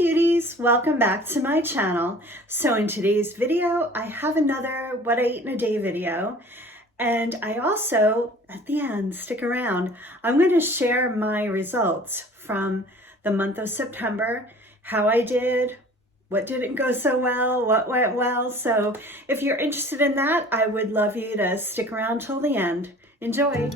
cuties, welcome back to my channel. So in today's video, I have another what I eat in a day video. And I also, at the end, stick around, I'm going to share my results from the month of September, how I did, what didn't go so well, what went well. So if you're interested in that, I would love you to stick around till the end. Enjoy.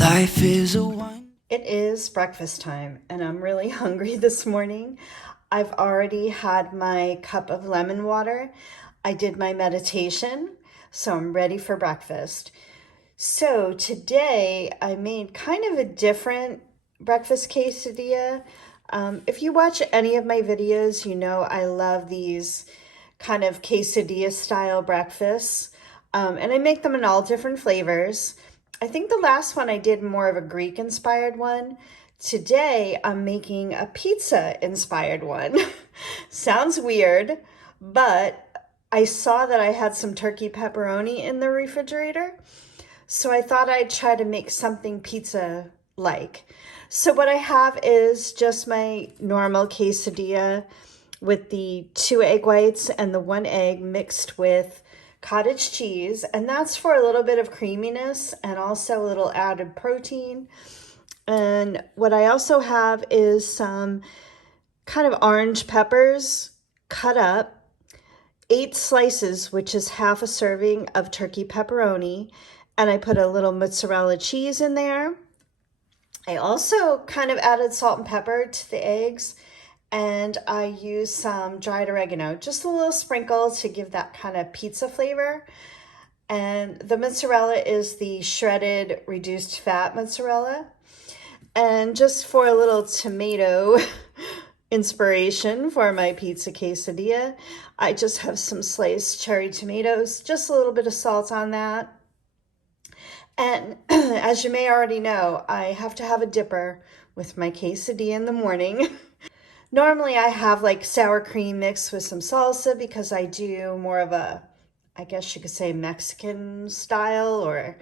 Life is a one. It is breakfast time and I'm really hungry this morning. I've already had my cup of lemon water. I did my meditation, so I'm ready for breakfast. So today I made kind of a different breakfast quesadilla. If you watch any of my videos, you know I love these kind of quesadilla style breakfasts. And I make them in all different flavors. I think the last one I did more of a Greek inspired one. Today I'm making a pizza inspired one. Sounds weird, but I saw that I had some turkey pepperoni in the refrigerator. So I thought I'd try to make something pizza-like. So what I have is just my normal quesadilla with the 2 egg whites and the 1 egg mixed with cottage cheese, and that's for a little bit of creaminess and also a little added protein. And what I also have is some kind of orange peppers cut up, 8 slices, which is half a serving of turkey pepperoni, and I put a little mozzarella cheese in there. I also kind of added salt and pepper to the eggs, and I use some dried oregano, just a little sprinkle to give that kind of pizza flavor. And the mozzarella is the shredded reduced fat mozzarella. And just for a little tomato inspiration for my pizza quesadilla, I just have some sliced cherry tomatoes, just a little bit of salt on that. And as you may already know, I have to have a dipper with my quesadilla in the morning. Normally I have like sour cream mixed with some salsa because I do more of a, I guess you could say Mexican style or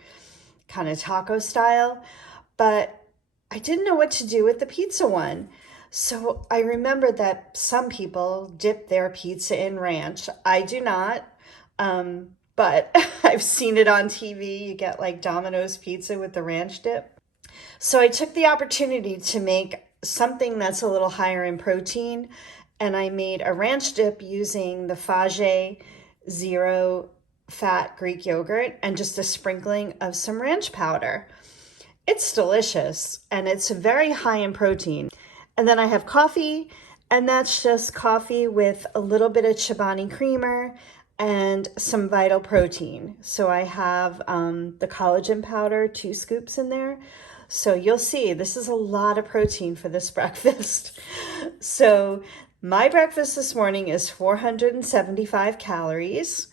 kind of taco style, but I didn't know what to do with the pizza one. So I remembered that some people dip their pizza in ranch. I do not, but I've seen it on TV. You get like Domino's pizza with the ranch dip. So I took the opportunity to make something that's a little higher in protein, and I made a ranch dip using the Fage zero fat Greek yogurt and just a sprinkling of some ranch powder. It's delicious and it's very high in protein. And then I have coffee, and that's just coffee with a little bit of Chobani creamer and some Vital Protein. So I have the collagen powder, 2 scoops in there. So you'll see, this is a lot of protein for this breakfast. So my breakfast this morning is 475 calories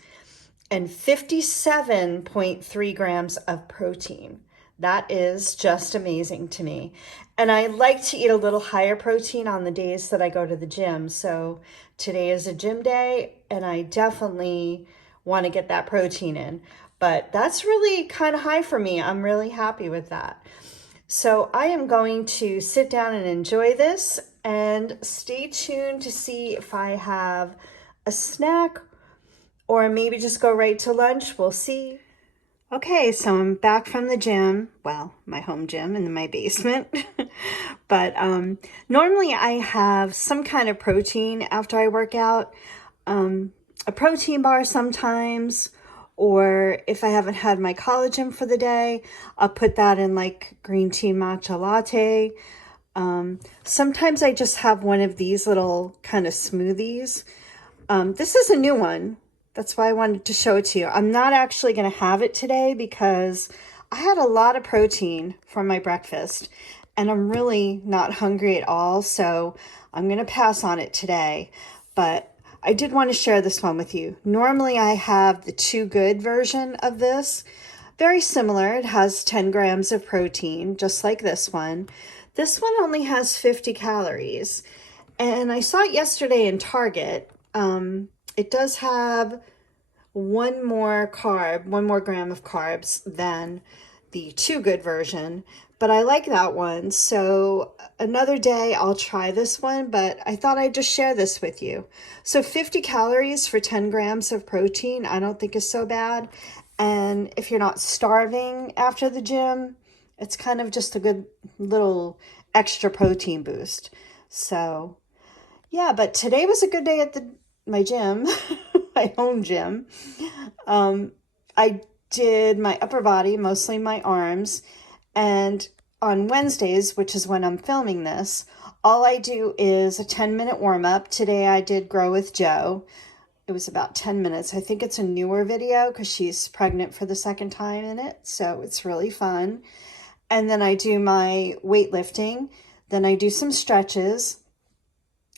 and 57.3 grams of protein. That is just amazing to me. And I like to eat a little higher protein on the days that I go to the gym. So today is a gym day and I definitely want to get that protein in. But that's really kind of high for me. I'm really happy with that. So I am going to sit down and enjoy this, and stay tuned to see if I have a snack or maybe just go right to lunch. We'll see. Okay, so I'm back from the gym, well, my home gym in my basement. But normally I have some kind of protein after I work out, a protein bar sometimes, or if I haven't had my collagen for the day, I'll put that in like green tea matcha latte. Sometimes I just have one of these little kind of smoothies. This is a new one. That's why I wanted to show it to you. I'm not actually going to have it today because I had a lot of protein for my breakfast and I'm really not hungry at all. So I'm going to pass on it today. But I did want to share this one with you. Normally I have the Too Good version of this. Very similar. It has 10 grams of protein, just like this one. This one only has 50 calories. And I saw it yesterday in Target. It does have one more gram of carbs than the Too Good version, but I like that one. So another day I'll try this one, but I thought I'd just share this with you. So 50 calories for 10 grams of protein, I don't think is so bad. And if you're not starving after the gym, it's kind of just a good little extra protein boost. So yeah, but today was a good day at my gym, my home gym. I did my upper body, mostly my arms, and on Wednesdays, which is when I'm filming this, all I do is a 10-minute warm up. Today I did Grow with Joe. It was about 10 minutes. I think it's a newer video because she's pregnant for the second time in it, so it's really fun. And then I do my weightlifting. Then I do some stretches.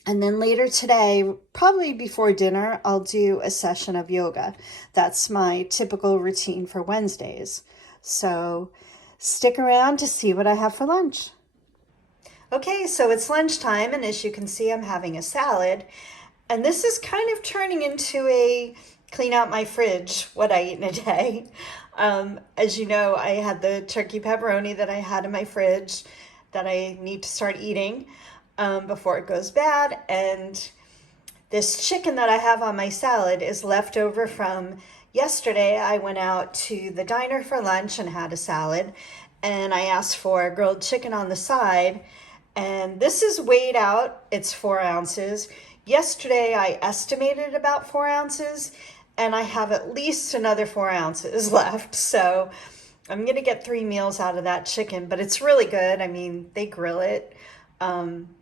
And then later today, probably before dinner, I'll do a session of yoga. That's my typical routine for Wednesdays. So stick around to see what I have for lunch. Okay, so it's lunchtime, and as you can see, I'm having a salad. And this is kind of turning into a clean out my fridge, what I eat in a day. As you know, I had the turkey pepperoni that I had in my fridge that I need to start eating before it goes bad. And this chicken that I have on my salad is left over from yesterday. I went out to the diner for lunch and had a salad, and I asked for grilled chicken on the side. And this is weighed out, it's 4 ounces. Yesterday I estimated about 4 ounces, and I have at least another 4 ounces left. So I'm gonna get 3 meals out of that chicken, but it's really good. I mean, they grill it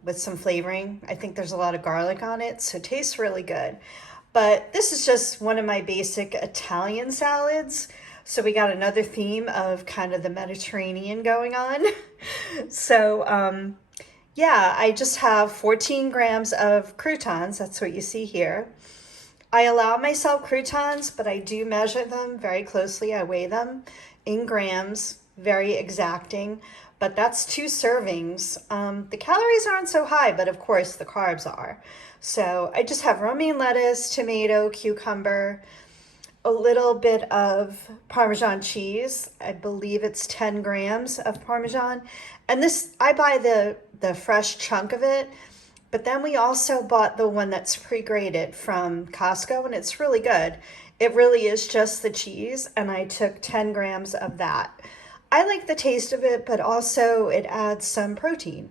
with some flavoring. I think there's a lot of garlic on it, so it tastes really good. But this is just one of my basic Italian salads. So we got another theme of kind of the Mediterranean going on. So yeah, I just have 14 grams of croutons. That's what you see here. I allow myself croutons, but I do measure them very closely. I weigh them in grams, very exacting, but that's 2 servings. The calories aren't so high, but of course the carbs are. So I just have romaine lettuce, tomato, cucumber, a little bit of Parmesan cheese. I believe it's 10 grams of Parmesan. And this, I buy the fresh chunk of it, but then we also bought the one that's pre-grated from Costco, and it's really good. It really is just the cheese, and I took 10 grams of that. I like the taste of it, but also it adds some protein.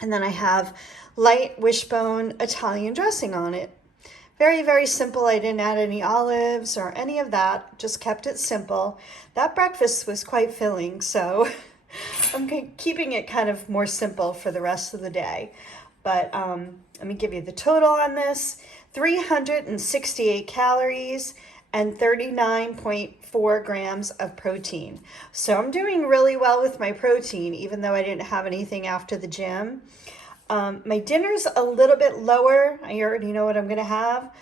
And then I have light wishbone Italian dressing on it. Very, very simple. I didn't add any olives or any of that, just kept it simple. That breakfast was quite filling, so I'm keeping it kind of more simple for the rest of the day. But let me give you the total on this. 368 calories and 39.4 grams of protein. So I'm doing really well with my protein, even though I didn't have anything after the gym. My dinner's a little bit lower. I already know what I'm gonna have.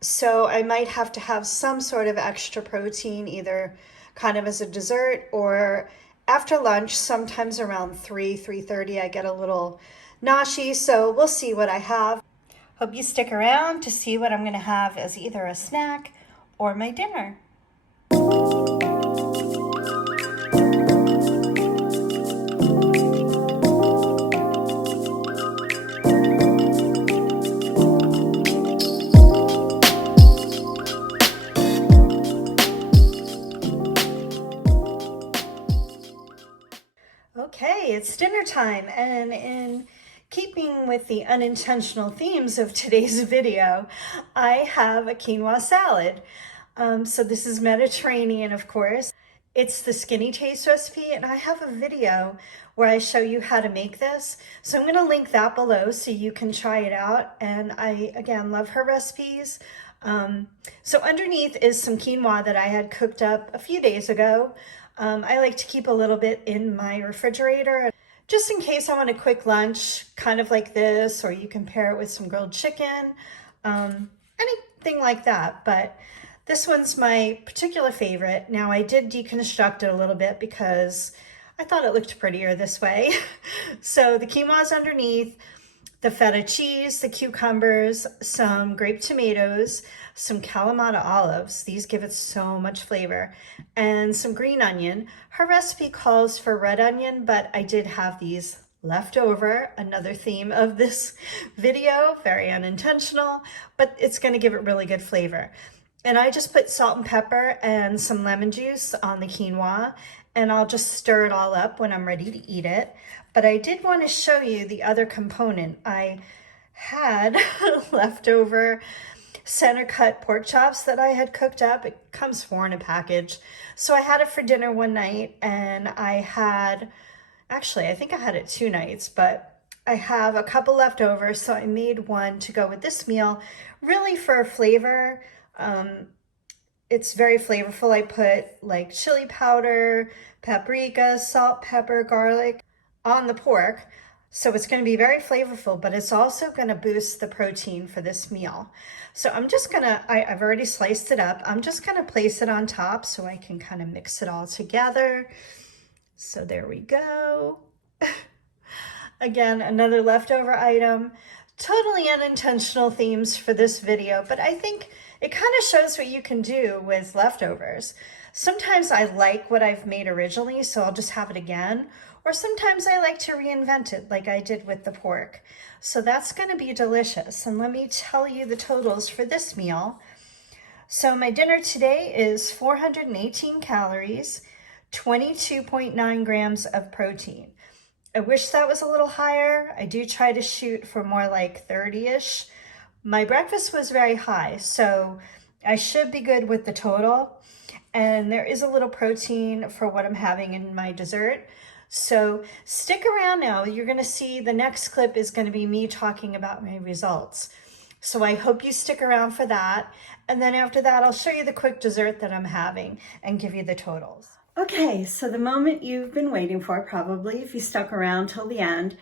So I might have to have some sort of extra protein, either kind of as a dessert or after lunch, sometimes around 3:30, I get a little noshy, so we'll see what I have. Hope you stick around to see what I'm gonna have as either a snack or my dinner. Okay, it's dinner time, and in keeping with the unintentional themes of today's video, I have a quinoa salad. So this is Mediterranean, of course. It's the Skinny Taste recipe, and I have a video where I show you how to make this. So I'm gonna link that below so you can try it out. And I, again, love her recipes. So underneath is some quinoa that I had cooked up a few days ago. I like to keep a little bit in my refrigerator just in case I want a quick lunch, kind of like this, or you can pair it with some grilled chicken, anything like that. But this one's my particular favorite. Now I did deconstruct it a little bit because I thought it looked prettier this way. So the quinoa's underneath. the feta cheese, the cucumbers, some grape tomatoes, some Kalamata olives. These give it so much flavor, and some green onion. Her recipe calls for red onion, but I did have these left over. Another theme of this video, very unintentional, but it's going to give it really good flavor. And I just put salt and pepper and some lemon juice on the quinoa, and I'll just stir it all up when I'm ready to eat it. But I did want to show you the other component. I had leftover center cut pork chops that I had cooked up. It comes 4 in a package. So I had it for dinner one night, and actually, I think I had it 2 nights, but I have a couple left over, so I made one to go with this meal, really for flavor. It's very flavorful. I put like chili powder, paprika, salt, pepper, garlic on the pork. So it's going to be very flavorful, but it's also going to boost the protein for this meal. So I'm just going to, I've already sliced it up. I'm just going to place it on top so I can kind of mix it all together. So there we go. Again, another leftover item. Totally unintentional themes for this video, but I think it kind of shows what you can do with leftovers. Sometimes I like what I've made originally, so I'll just have it again. Or sometimes I like to reinvent it like I did with the pork. So that's going to be delicious. And let me tell you the totals for this meal. So my dinner today is 418 calories, 22.9 grams of protein. I wish that was a little higher. I do try to shoot for more like 30-ish. My breakfast was very high, so I should be good with the total. And there is a little protein for what I'm having in my dessert. So stick around now. You're going to see the next clip is going to be me talking about my results. So I hope you stick around for that. And then after that, I'll show you the quick dessert that I'm having and give you the totals. Okay, so the moment you've been waiting for, probably if you stuck around till the end,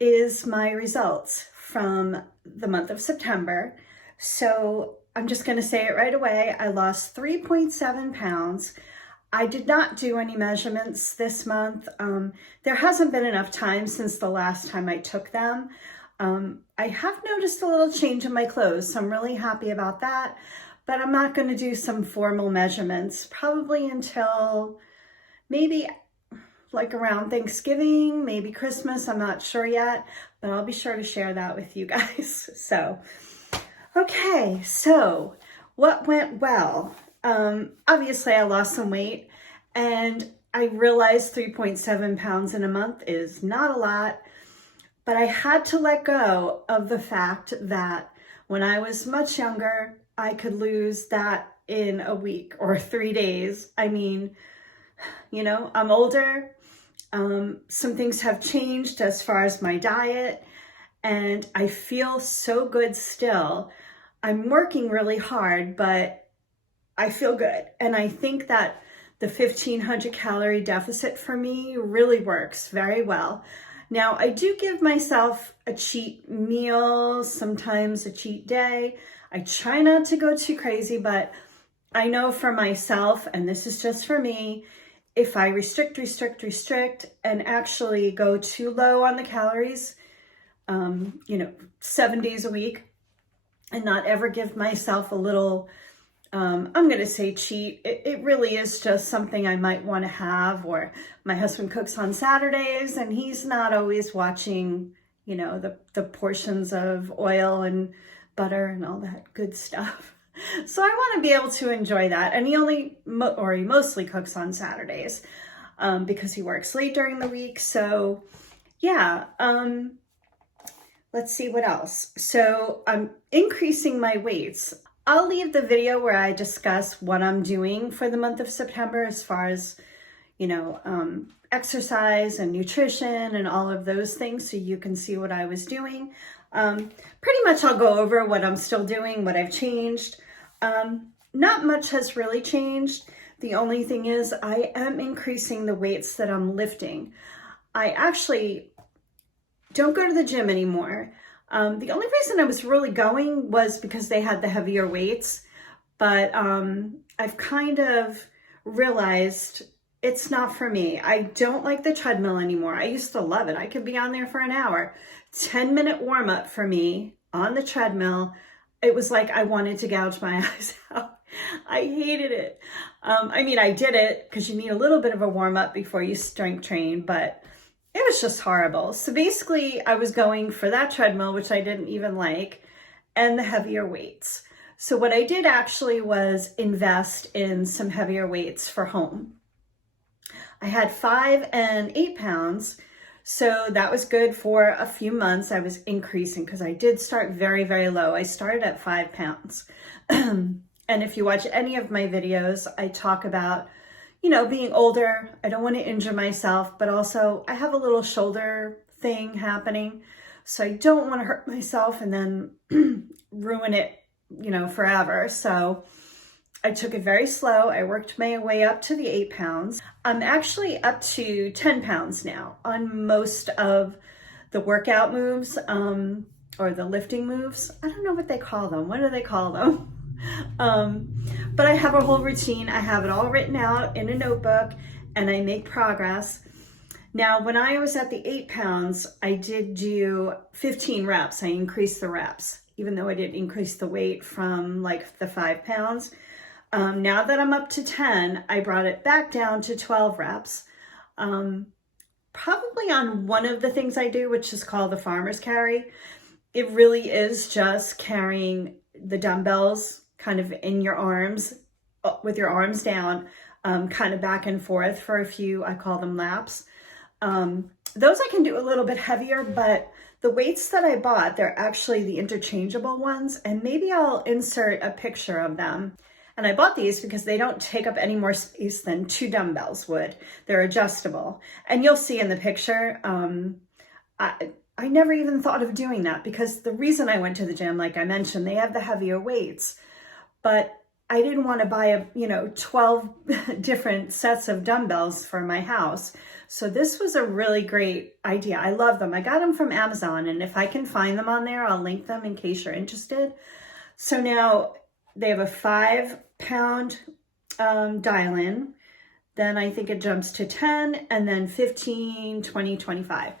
is my results from the month of September. So I'm just going to say it right away. I lost 3.7 pounds. I did not do any measurements this month. There hasn't been enough time since the last time I took them. I have noticed a little change in my clothes, so I'm really happy about that. But I'm not going to do some formal measurements probably until maybe like around Thanksgiving, maybe Christmas. I'm not sure yet, but I'll be sure to share that with you guys. So, okay, so what went well? Obviously I lost some weight, and I realized 3.7 pounds in a month is not a lot, but I had to let go of the fact that when I was much younger, I could lose that in a week or 3 days. I mean, you know, I'm older. Some things have changed as far as my diet, and I feel so good still. I'm working really hard, but I feel good. And I think that the 1,500 calorie deficit for me really works very well. Now, I do give myself a cheat meal, sometimes a cheat day. I try not to go too crazy, but I know for myself, and this is just for me, if I restrict, and actually go too low on the calories, 7 days a week, and not ever give myself a little, I'm going to say cheat. It really is just something I might want to have. Or my husband cooks on Saturdays, and he's not always watching, the portions of oil and butter and all that good stuff. So I want to be able to enjoy that. And he mostly cooks on Saturdays because he works late during the week. So yeah, let's see what else. So I'm increasing my weights. I'll leave the video where I discuss what I'm doing for the month of September as far as, exercise and nutrition and all of those things, so you can see what I was doing. Pretty much I'll go over what I'm still doing, what I've changed. Not much has really changed. The only thing is I am increasing the weights that I'm lifting. I actually don't go to the gym anymore. The only reason I was really going was because they had the heavier weights, but I've kind of realized it's not for me. I don't like the treadmill anymore. I used to love it. I could be on there for an hour. 10-minute warm up for me on the treadmill. It was like I wanted to gouge my eyes out. I hated it. I mean, I did it because you need a little bit of a warm up before you strength train, but it was just horrible. So basically, I was going for that treadmill, which I didn't even like, and the heavier weights. So what I did actually was invest in some heavier weights for home. I had 5 and 8 pounds. So that was good for a few months. I was increasing because I did start very, very low. I started at 5 pounds. And if you watch any of my videos, I talk about, being older. I don't want to injure myself, but also I have a little shoulder thing happening. So I don't want to hurt myself and then ruin it, forever. So I took it very slow. I worked my way up to the 8 pounds. I'm actually up to 10 pounds now on most of the workout moves, or the lifting moves. I don't know what they call them. What do they call them? But I have a whole routine. I have it all written out in a notebook and I make progress. Now, when I was at the 8 pounds, I did do 15 reps. I increased the reps, even though I didn't increase the weight from like the 5 pounds. Now that I'm up to 10, I brought it back down to 12 reps. Probably on one of the things I do, which is called the farmer's carry. It really is just carrying the dumbbells kind of in your arms, with your arms down, kind of back and forth for a few, I call them laps. Those I can do a little bit heavier, but the weights that I bought, they're actually the interchangeable ones, and maybe I'll insert a picture of them. And I bought these because they don't take up any more space than 2 dumbbells would. They're adjustable. And you'll see in the picture, I never even thought of doing that because the reason I went to the gym, like I mentioned, they have the heavier weights, but I didn't want to buy 12 different sets of dumbbells for my house. So this was a really great idea. I love them. I got them from Amazon, and if I can find them on there, I'll link them in case you're interested. So now they have a 5 pound dial-in. Then I think it jumps to 10 and then 15, 20, 25.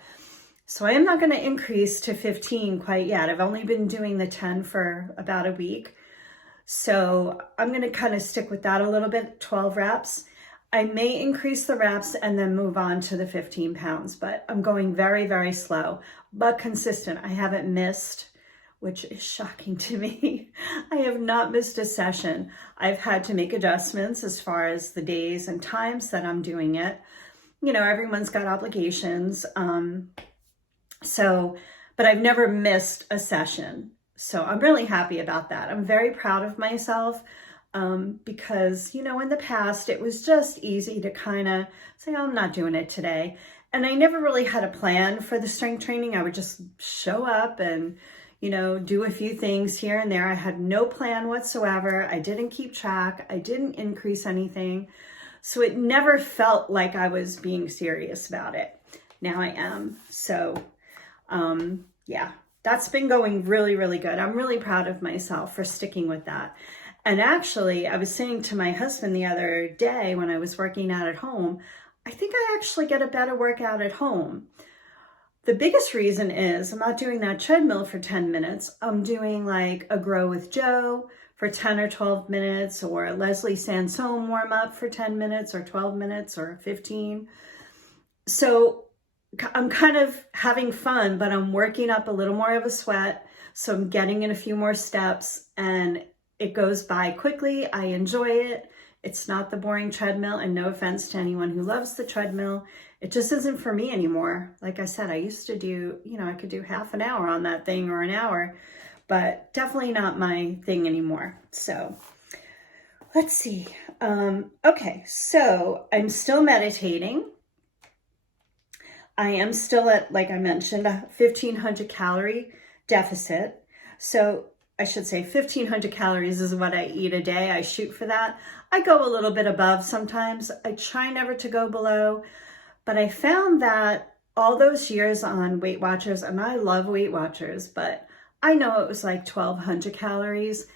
So I am not going to increase to 15 quite yet. I've only been doing the 10 for about a week. So I'm going to kind of stick with that a little bit, 12 reps. I may increase the reps and then move on to the 15 pounds, but I'm going very, very slow, but consistent. I haven't missed, which is shocking to me. I have not missed a session. I've had to make adjustments as far as the days and times that I'm doing it. Everyone's got obligations. But I've never missed a session. So I'm really happy about that. I'm very proud of myself because, in the past, it was just easy to kind of say, oh, I'm not doing it today. And I never really had a plan for the strength training. I would just show up and, do a few things here and there. I had no plan whatsoever. I didn't keep track. I didn't increase anything. So it never felt like I was being serious about it. Now I am. So, yeah, that's been going really, really good. I'm really proud of myself for sticking with that. And actually, I was saying to my husband the other day when I was working out at home, I think I actually get a better workout at home. The biggest reason is I'm not doing that treadmill for 10 minutes. I'm doing like a Grow with Joe for 10 or 12 minutes, or a Leslie Sansone warm up for 10 minutes or 12 minutes or 15. So I'm kind of having fun, but I'm working up a little more of a sweat. So I'm getting in a few more steps and it goes by quickly. I enjoy it. It's not the boring treadmill, and no offense to anyone who loves the treadmill. It just isn't for me anymore. Like I said, I used to do, I could do half an hour on that thing or an hour, but definitely not my thing anymore. So let's see. Okay, so I'm still meditating. I am still at, like I mentioned, a 1,500 calorie deficit. So I should say 1,500 calories is what I eat a day. I shoot for that. I go a little bit above sometimes. I try never to go below. But I found that all those years on Weight Watchers, and I love Weight Watchers, but I know it was like 1,200 calories.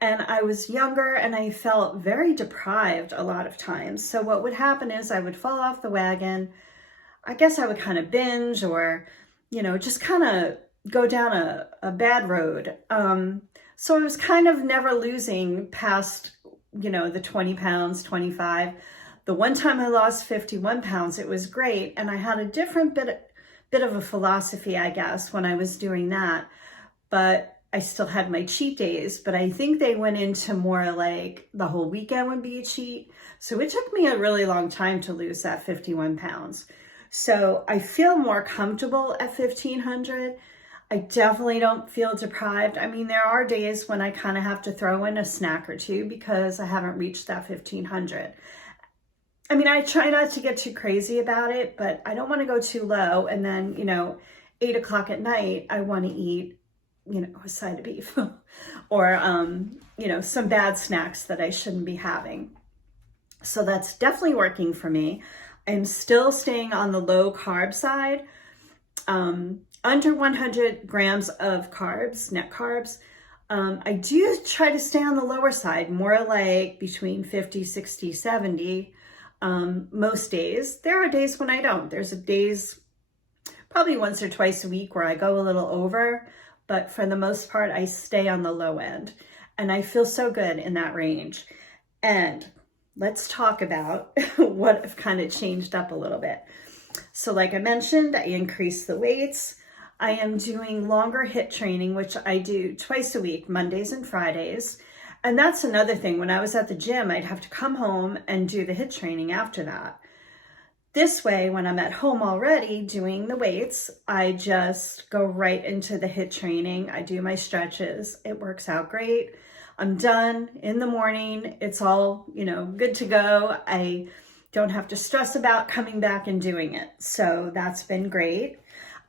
And I was younger and I felt very deprived a lot of times. So what would happen is I would fall off the wagon. I guess I would kind of binge or, just kind of go down a bad road. So I was kind of never losing past, the 20 pounds, 25. The one time I lost 51 pounds, it was great. And I had a different bit of a philosophy, I guess, when I was doing that. But I still had my cheat days, but I think they went into more like the whole weekend would be a cheat. So it took me a really long time to lose that 51 pounds. So I feel more comfortable at 1500. I definitely don't feel deprived. I mean, there are days when I kind of have to throw in a snack or two because I haven't reached that 1500. I mean, I try not to get too crazy about it, but I don't want to go too low. And then, 8 o'clock at night, I want to eat a side of beef or, some bad snacks that I shouldn't be having. So that's definitely working for me. I'm still staying on the low carb side, under 100 grams of carbs, net carbs. I do try to stay on the lower side, more like between 50, 60, 70 most days. There are days when I don't. There's days, probably once or twice a week, where I go a little over. But for the most part, I stay on the low end. And I feel so good in that range. And let's talk about what I've kind of changed up a little bit. So like I mentioned, I increased the weights. I am doing longer HIIT training, which I do twice a week, Mondays and Fridays. And that's another thing. When I was at the gym, I'd have to come home and do the HIIT training after that. This way, when I'm at home already doing the weights, I just go right into the HIIT training. I do my stretches. It works out great. I'm done in the morning. It's all, good to go. I don't have to stress about coming back and doing it. So that's been great.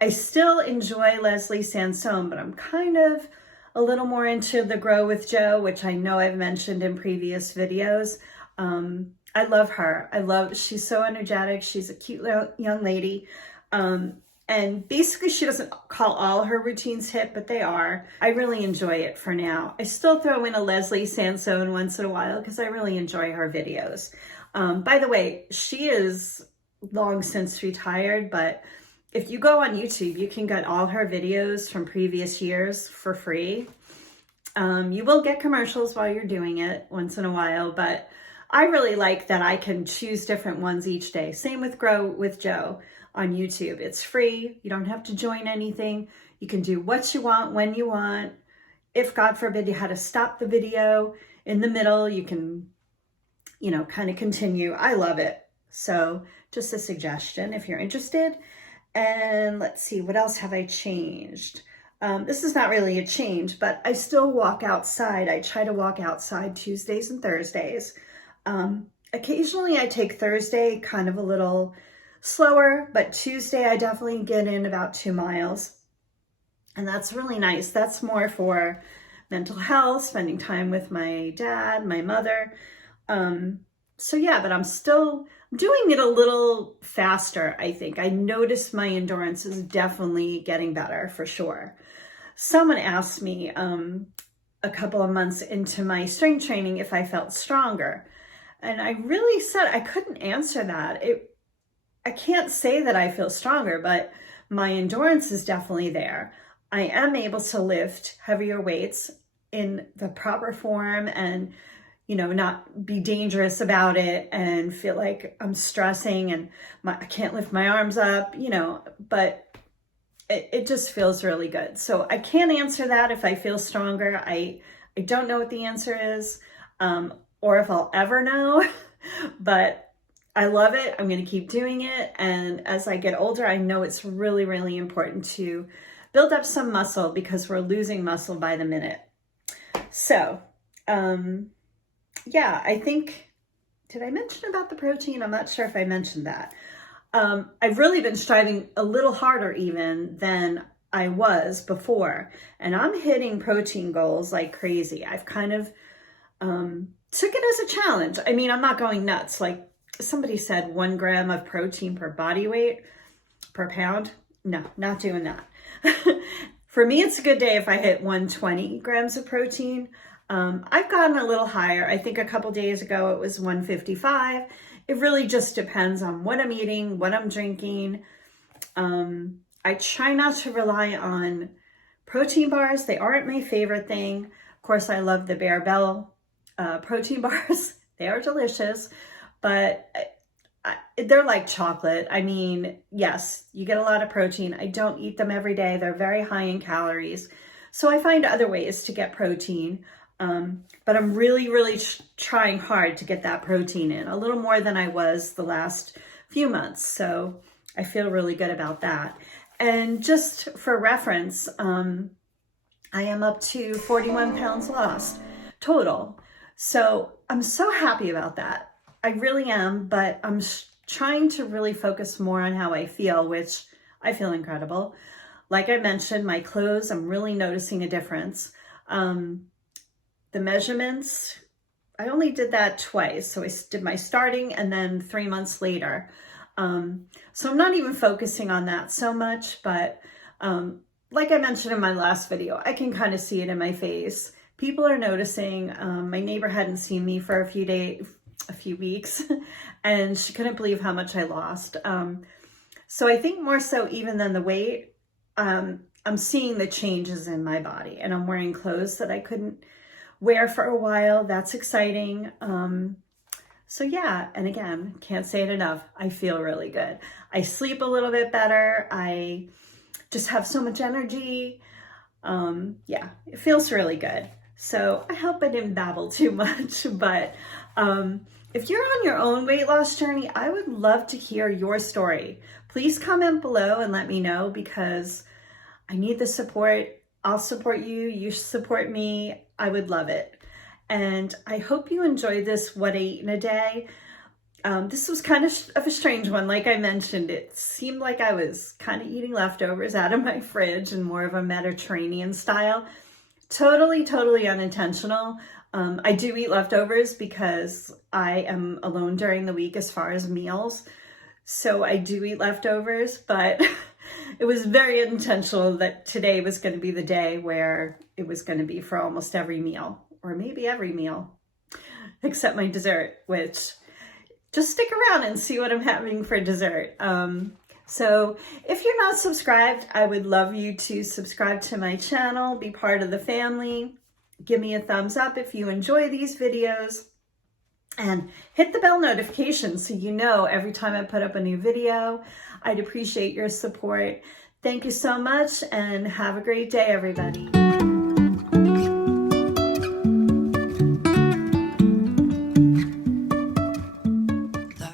I still enjoy Leslie Sansone, but I'm kind of a little more into the Grow with Joe, which I know I've mentioned in previous videos. I love her. She's so energetic. She's a cute young lady. And basically she doesn't call all her routines HIIT, but they are. I really enjoy it for now. I still throw in a Leslie Sansone once in a while because I really enjoy her videos. By the way, she is long since retired, but if you go on YouTube, you can get all her videos from previous years for free. You will get commercials while you're doing it once in a while, but I really like that I can choose different ones each day. Same with Grow with Joe on YouTube. It's free. You don't have to join anything. You can do what you want, when you want. If God forbid you had to stop the video in the middle, you can, kind of continue. I love it. So just a suggestion if you're interested. And let's see, what else have I changed? This is not really a change, but I still walk outside. I try to walk outside Tuesdays and Thursdays. Occasionally I take Thursday kind of a little slower, but Tuesday I definitely get in about 2 miles. And that's really nice. That's more for mental health, spending time with my dad, my mother. So yeah, but I'm still doing it a little faster, I think. I noticed my endurance is definitely getting better for sure. Someone asked me a couple of months into my strength training if I felt stronger. And I really said I couldn't answer that. I can't say that I feel stronger, but my endurance is definitely there. I am able to lift heavier weights in the proper form and, not be dangerous about it and feel like I'm stressing and I can't lift my arms up, but it just feels really good. So I can't answer that if I feel stronger. I don't know what the answer is. Or if I'll ever know, but I love it. I'm going to keep doing it. And as I get older, I know it's really, really important to build up some muscle because we're losing muscle by the minute. So, yeah, I think, did I mention about the protein? I'm not sure if I mentioned that. I've really been striving a little harder even than I was before. And I'm hitting protein goals like crazy. I've kind of, took it as a challenge. I mean, I'm not going nuts. Like somebody said 1 gram of protein per body weight per pound. No, not doing that. For me, it's a good day if I hit 120 grams of protein. I've gotten a little higher. I think a couple days ago it was 155. It really just depends on what I'm eating, what I'm drinking. I try not to rely on protein bars. They aren't my favorite thing. Of course, I love the Bear Bell protein bars. They are delicious, but they're like chocolate. I mean, yes, you get a lot of protein. I don't eat them every day. They're very high in calories. So I find other ways to get protein. But I'm really trying hard to get that protein in, a little more than I was the last few months. So I feel really good about that. And just for reference, I am up to 41 pounds lost total. So I'm so happy about that. I really am, but I'm trying to really focus more on how I feel, which I feel incredible. Like I mentioned, my clothes, I'm really noticing a difference. The measurements, I only did that twice. So I did my starting and then 3 months later. So I'm not even focusing on that so much, but like I mentioned in my last video, I can kind of see it in my face. People are noticing. My neighbor hadn't seen me for a few weeks, and she couldn't believe how much I lost. So I think more so even than the weight, I'm seeing the changes in my body, and I'm wearing clothes that I couldn't wear for a while. That's exciting. So yeah, and again, can't say it enough. I feel really good. I sleep a little bit better. I just have so much energy. Yeah, it feels really good. So I hope I didn't babble too much, but if you're on your own weight loss journey, I would love to hear your story. Please comment below and let me know, because I need the support. I'll support you. You support me. I would love it. And I hope you enjoyed this What I Eat in a Day. This was kind of a strange one. Like I mentioned, it seemed like I was kind of eating leftovers out of my fridge and more of a Mediterranean style. Totally unintentional. I do eat leftovers because I am alone during the week as far as meals. So I do eat leftovers, but it was very intentional that today was going to be the day where it was going to be for almost every meal, or maybe every meal, except my dessert, which just stick around and see what I'm having for dessert. So if you're not subscribed, I would love you to subscribe to my channel, be part of the family. Give me a thumbs up if you enjoy these videos, and hit the bell notification so you know every time I put up a new video. I'd appreciate your support. Thank you so much, and have a great day, everybody.